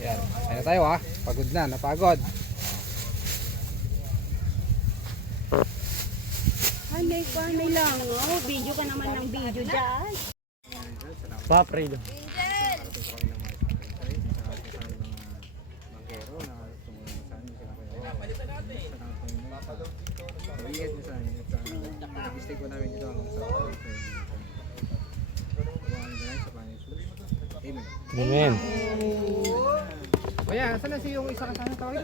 Yan. Ayun na tayo ha. Pagod na. Napagod. Ay, may lang. Oh, video ka naman ng video dyan. Papredo. Amen. Kaya, saan na si yung isa kasama tawag?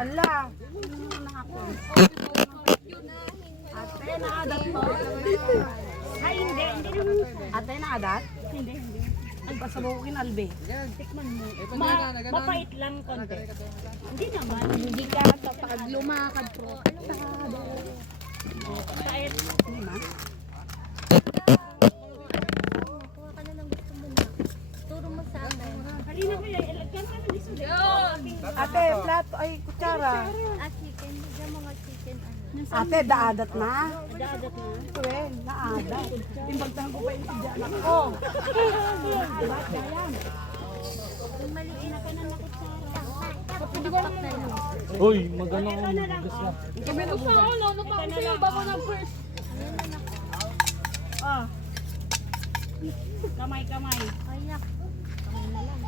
Ala. Ate, naadat mo. Ay, hindi naman. Ate, naadat? Hindi. Ay, pasabukin, Albe. Tikman mo. Mapait lang konti. Hindi naman. Hindi ka pag lumakad po. Kahit, hindi man. Kuha ka na ng gusto mo na. Turo mo sa akin. Halina ko yan. Ilagyan ka na dito. Ate, plato, ay, kutsara. Chicken. Yung mga chicken ano. Ate, daadat na. Dadat na. Tuwin, naadat. Timbagtahan ko pa yung tidya lang. Oh. Yung maliit ka na nakutsara. Hindi ko alam na lang. Uy, maganda ko. Ito na lang. Kami na po. Ano pa ako sa'yo bago ng first? Oh. Kamay. Ayak. Kamay na lang.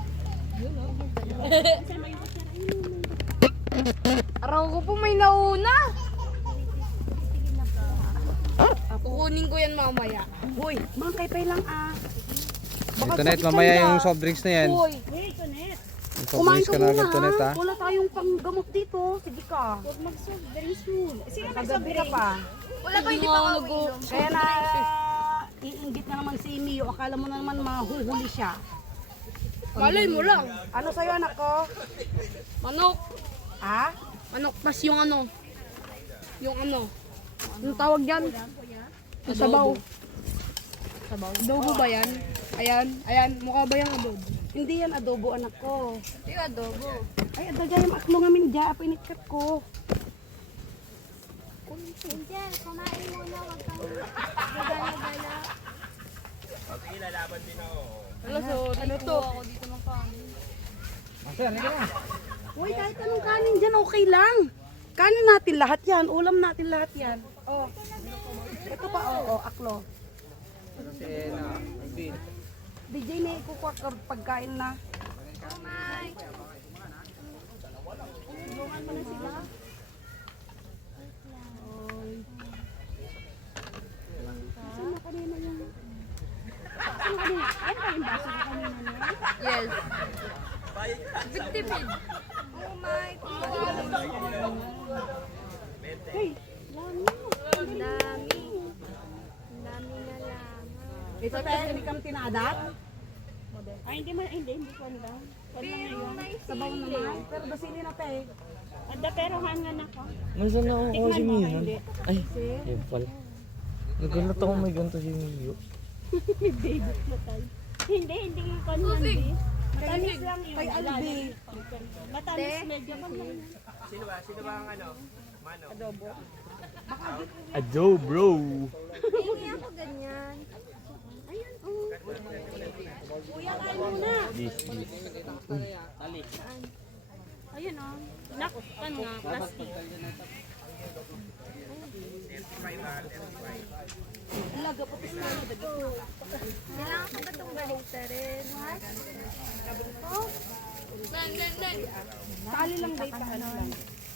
Araw ko po may nauna. Kukunin ko yan mamaya. Hoy, mga kaypay lang ah. Ito net, mamaya yung soft drinks na yan. Hoy, Hey, Tonet. Yung soft kumain drinks ka ka na muna agad to net ha. ha. Wala tayong panggamot dito. Sige ka. Huwag mag-soft drinks mo. Sige, Kagabi ka pa. Wala pa, hindi pa ako nag- Kaya na, iinggit na naman si Mio. Akala mo na naman mahuhuli siya. Malay mo lang. Ano sa'yo anak ko? Manok. Ha? Manok, pas yung ano. Yung ano. Anong tawag dyan? Yung sabaw. Adobo ba yan? Ayan. Mukha ba yung adobo? Hindi yan adobo anak ko. Yung adobo. Ay, adagay yung aklo nga minja. Pinikat ko. Angel, kumain muna. Huwag kang gagala-gala. Ano to? Ako dito ng kanin. Master, hindi na. Hoy, kahit anong kanin dyan, okay lang. Kanin natin lahat yan. Ulam natin lahat yan. Oh. Ito pa, oh, aklo. Si na, Alvin. DJ na ikukuha ka pagkain na. Saan na kanina yung... Saan kanina? Ayan pa yung baso ko kanina na. Yes. Victipid. Oh my God. Hey, lang mo. Ang dami. Ang dami na lang. Ito tayo, hindi kami tinadat. Ay, hindi ko lang. Wala na yun. Sabaw naman. Pero basili na tayo. Ada, pero hangan ako. Nasaan ako Tikman si mo, Mio? hindi. Ay, yun pala. Nagulat ako may ganito si Mio. Baby mo tayo. Hindi ko hindi. Matamis lang yun. Kay Albi. Matamis medyo pa lang. Adobo, bro. Hindi ako ganyan. Ayan, oh. Kuya, kain muna. This. Ayun, oh. Nakpan nga, plastic. Kailangan ko ba itong baliktarin? What? Tali lang ba ito?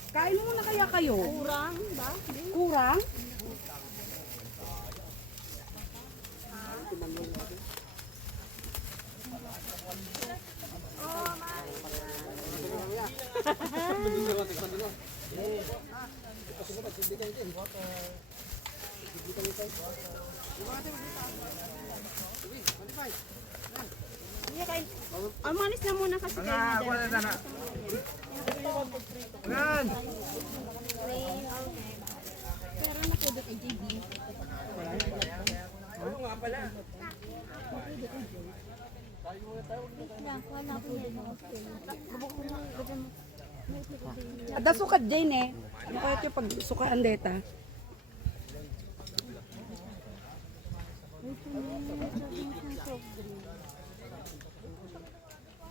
Kain mo na kaya kayo? Kurang ba? Kurang? Kuya, kain. Manis na muna kasi kayo na dyan. Pero na po kay JB. Wait lang. Wala ko yan. Ada sukat Jane eh. Ano kaya ito pag suka andeta?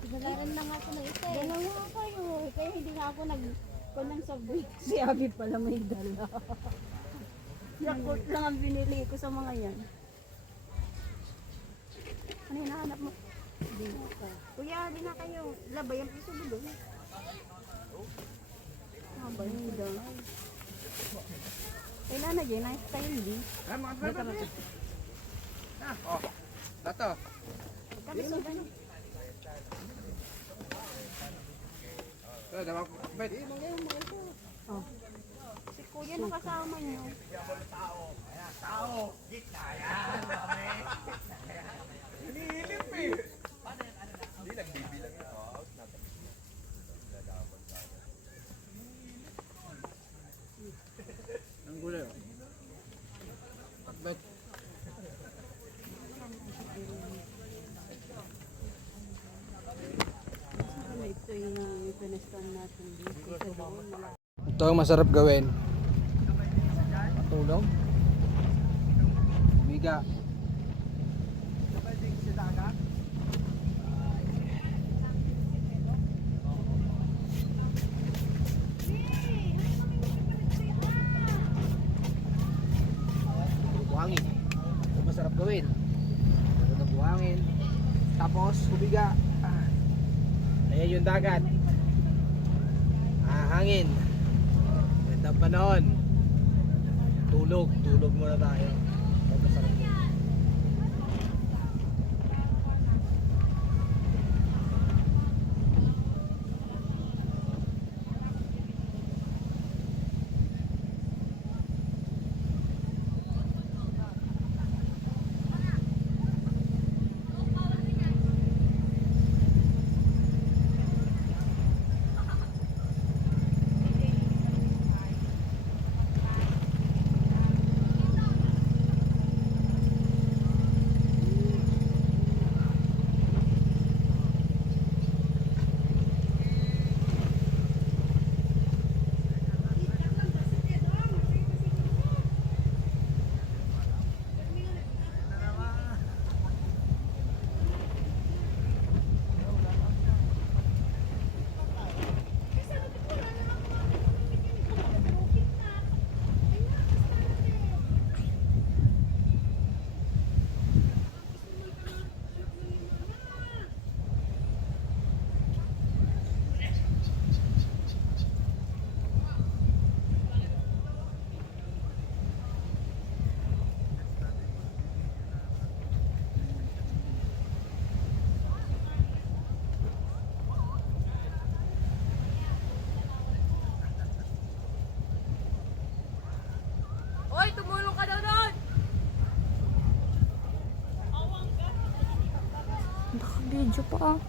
Nagaran na nga ako ng isa eh. Dalawa kayo. Kaya hindi nga ako nag-kunang soft drink. Si Abby pala may dala. Yakult lang ang binili ko sa mga yan. Ano hinahanap mo? Kuya, di na kayo. Labay ang piso doon. Ba yung doon? Kailan na dyan? Ayos tayo hindi. Ah, mga bata. Oh, tato. Kami sa ganun. So, dapat bet. Si kuya nakasama niyo. Ang gulay. Bet. Ito yung pinestan natin dito sa doon. Ito ang masarap gawin. Matulog. Miga. Buhangin. Ito masarap gawin. Buhangin. Tapos humiga. Ayan yung dagat. Hangin. Ganda panahon. Tulog muna tayo. Ito masarap yun. Hoy, tumulong ka daw doon! Naka-video pa ah.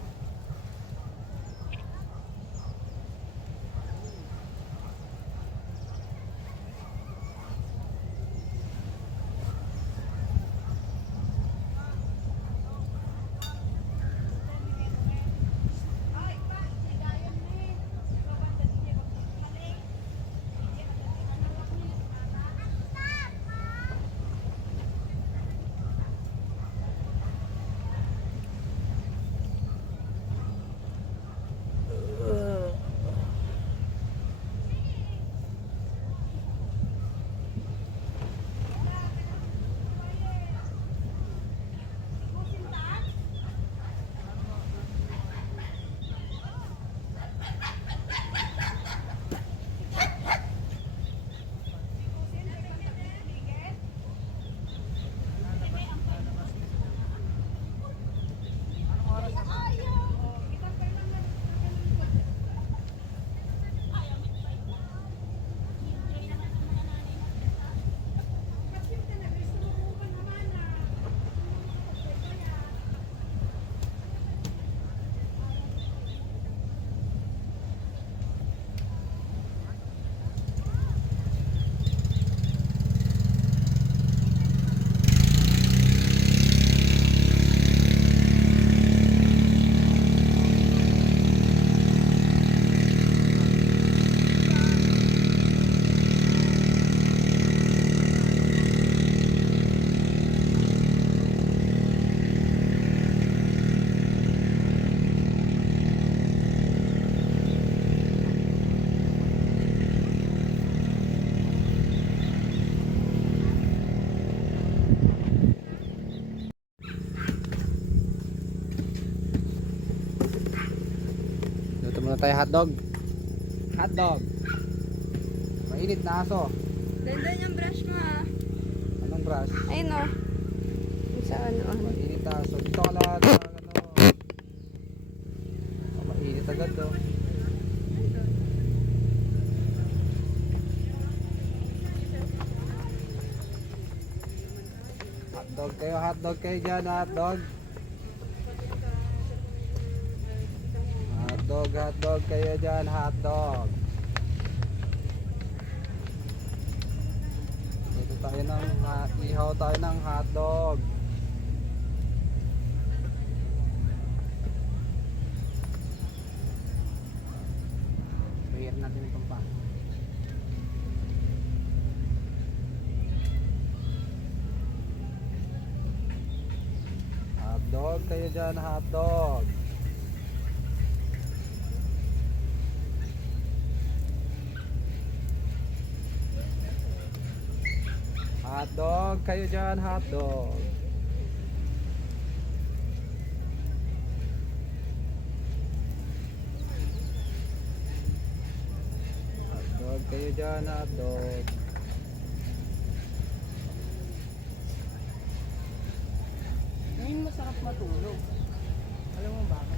Muna tayo hotdog. Hotdog. Mainit na aso. Dandan yung brush mo ah. Anong brush? Ayun o. Sa ano. Mainit na aso. Dito ka lahat. Ano. Oh, mainit agad oh. Hotdog kayo dyan, hotdog. Hotdog kayo dyan, hotdog. Dito tayo ng, ihaw tayo ng hotdog. Prayer natin itong pa. Hotdog kayo dyan, hotdog. Hotdog kayo dyan, hotdog. Hotdog kayo dyan, hotdog. Ngayon masarap matulog. Alam mo bakit?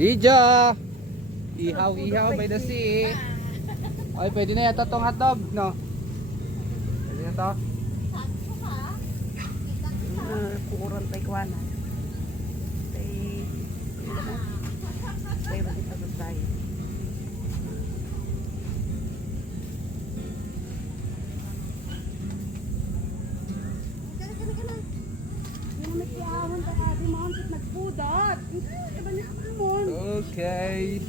Pija! Ihaw by the sea. Ay, pwede na yata tong hotdog, no? Pwede na to? Pukuran tayo kuwana. Tayo bakit pagod tayo. Okay.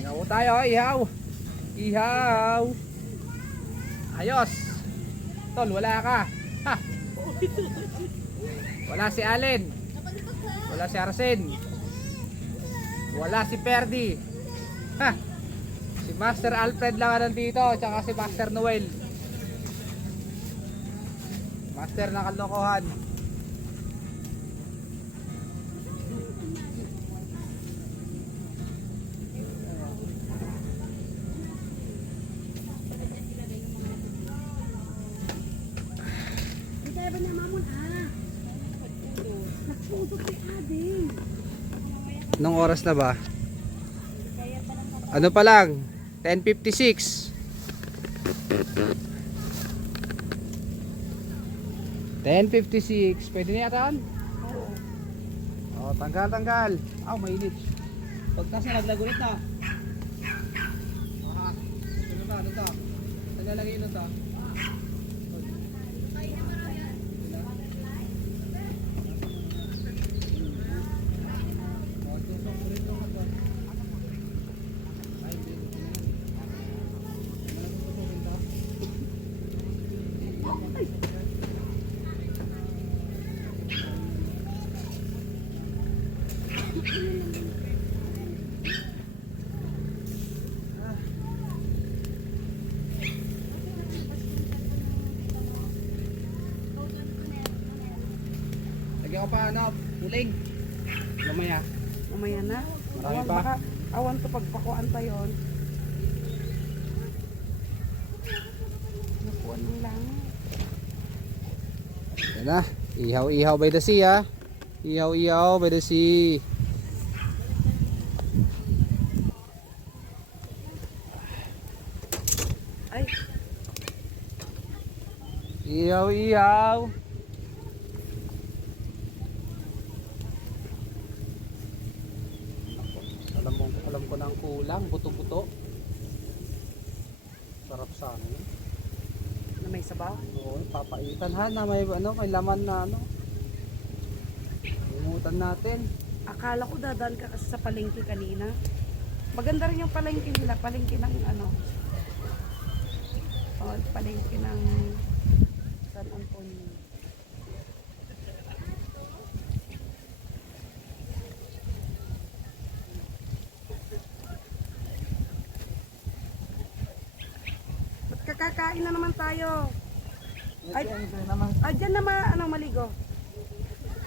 Ihaw tayo, ihaw. Ihaw. Ayos. Tol, wala ka. Ha. Wala si Allen. Wala si Arsen. Wala si Perdi. Ha. Si Master Alfred lang nandito, tsaka si Master Noel. Master ng kalokohan. Anong oras na ba? Ano pa lang? 10:56. 10:56. Pwede na yata yan? Oo. Oh, tanggal. Aw, mainit. Pagtas na naglagulit na. Aha. Ano ba? Ano to? Saan nalagay yun to? Lagyan ko pa ano, puling. Mamaya. Mamaya na. Marami Awan pa. baka, awan to pagpakuan pa yun. Nakuan mo lang. Yan na. Ihaw by the sea ha. Ihaw by the sea. Ay, Ihaw. Alam ko na ang kulang, buto-buto. Sarap sana yun. na may sabaw. Oo, papaitan ha na may ano, may laman na ano. Limutan natin. Akala ko dadaan ka kasi sa palengke kanina. Maganda rin yung palengke nila. Palengke ng ano. Palengke ng San Antonio. kakain na naman tayo. Ay, dyan na maligo.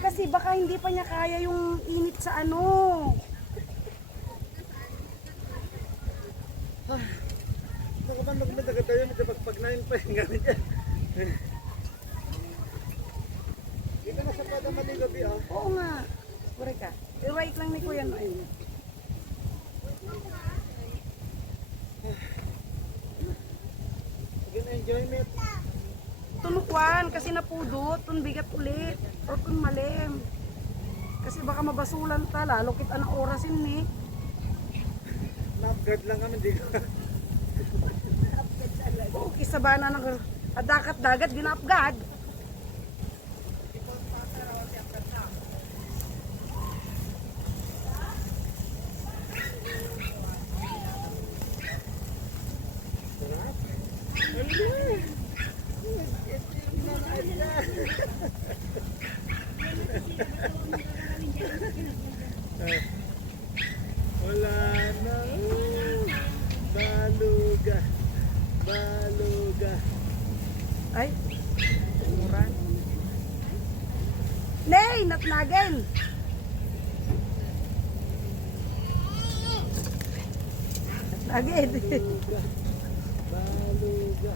Kasi baka hindi pa niya kaya yung init sa ano. Ako ba magmadagat tayo, nagpagpagnain pa yung gamit yan. Dito na sa pada maligo, Bi, oh. Oo nga. Correct ka. I-right lang ni Kuya Noel. Sige na, enjoy it. Tunukwan kasi napudot, bigat ulit. O kung malim. Kasi baka mabasulan ta, lalo kit anong orasin ni. Na-upgrade lang kami, di ko. O kisa ba na ng dagat-dagat, ginapgad. Wala na. Baluga. Baluga. Ay, umuran. Nay, natnagel. Natnagel. Baluga.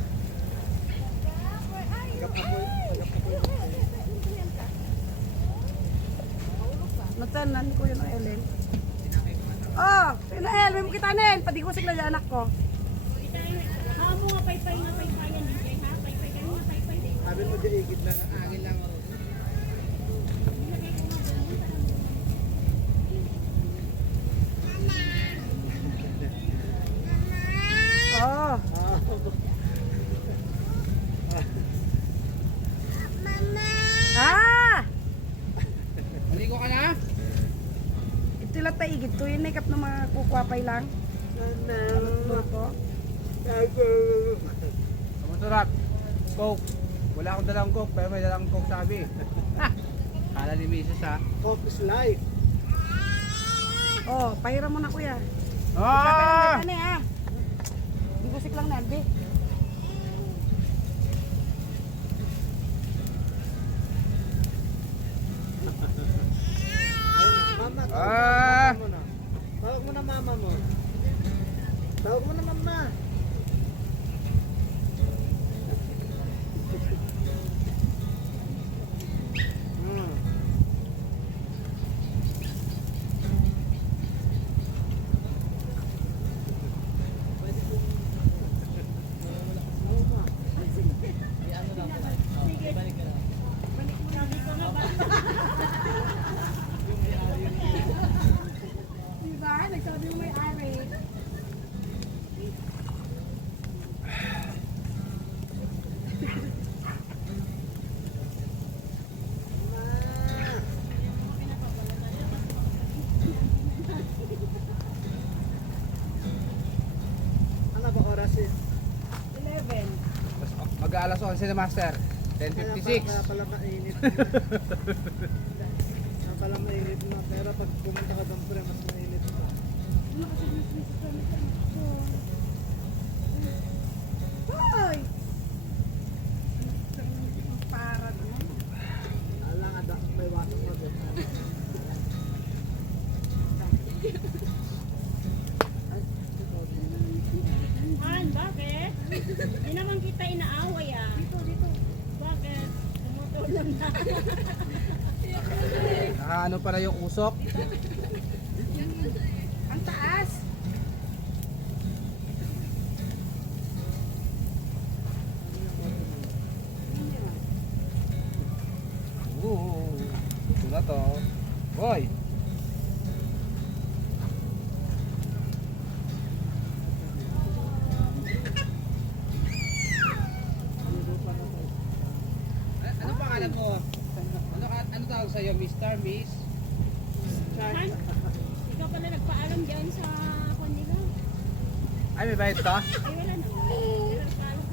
Natanan ko yun ang Ellen. Oh, Noel, may mukitanin. Padigusik na dyan anak ko. Mo nga paypay nga paypay yan DJ ha. Paypay kayo nga paypay. Sabi mo di igit lang. Angin lang. Oh. Ah! Maligo ka na? Ito lang taigid to. Yung makeup ng mga kukwapay lang. Ano to? Kamuturat. Coke. Wala akong dalang Coke, pero may dalang Coke sabi. Ha! Kala ni Mrs. ha? Coke is life. Oh, pahiram mo na kuya. Ah! Ano ha? Digusik lang na, Albi. Mama, Ah! tawag mo na. Tawag mo na mama mo. Tawag mo na mama. Hmm. Diba? Nagsabi mo may ari. Ano ba oras eh? 11. Mag-aalas 11 na master. 10:56. Kaya pala mainit. Kaya pala mainit na. Pero pag pumunta ka doon pre, mas mainit pa. Hoy! Para naman. Alang ada may water mo doon. Han, bakit? Hindi naman kita inaaway ah. Dito. Bakit? Tumutulong na. Ano pala yung usok? Ang taas. Ito na to. Boy! Ano pangalan mo? Ano tawag sa'yo? Mr. Miss? Han, ikaw pala nagpaalam dyan sa kanila. Ay, may bayad to? Ay, wala na. Nagpaalam.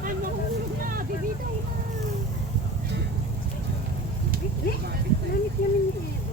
Han, mahulog na. Bibitaw na. Ni, namit namin ni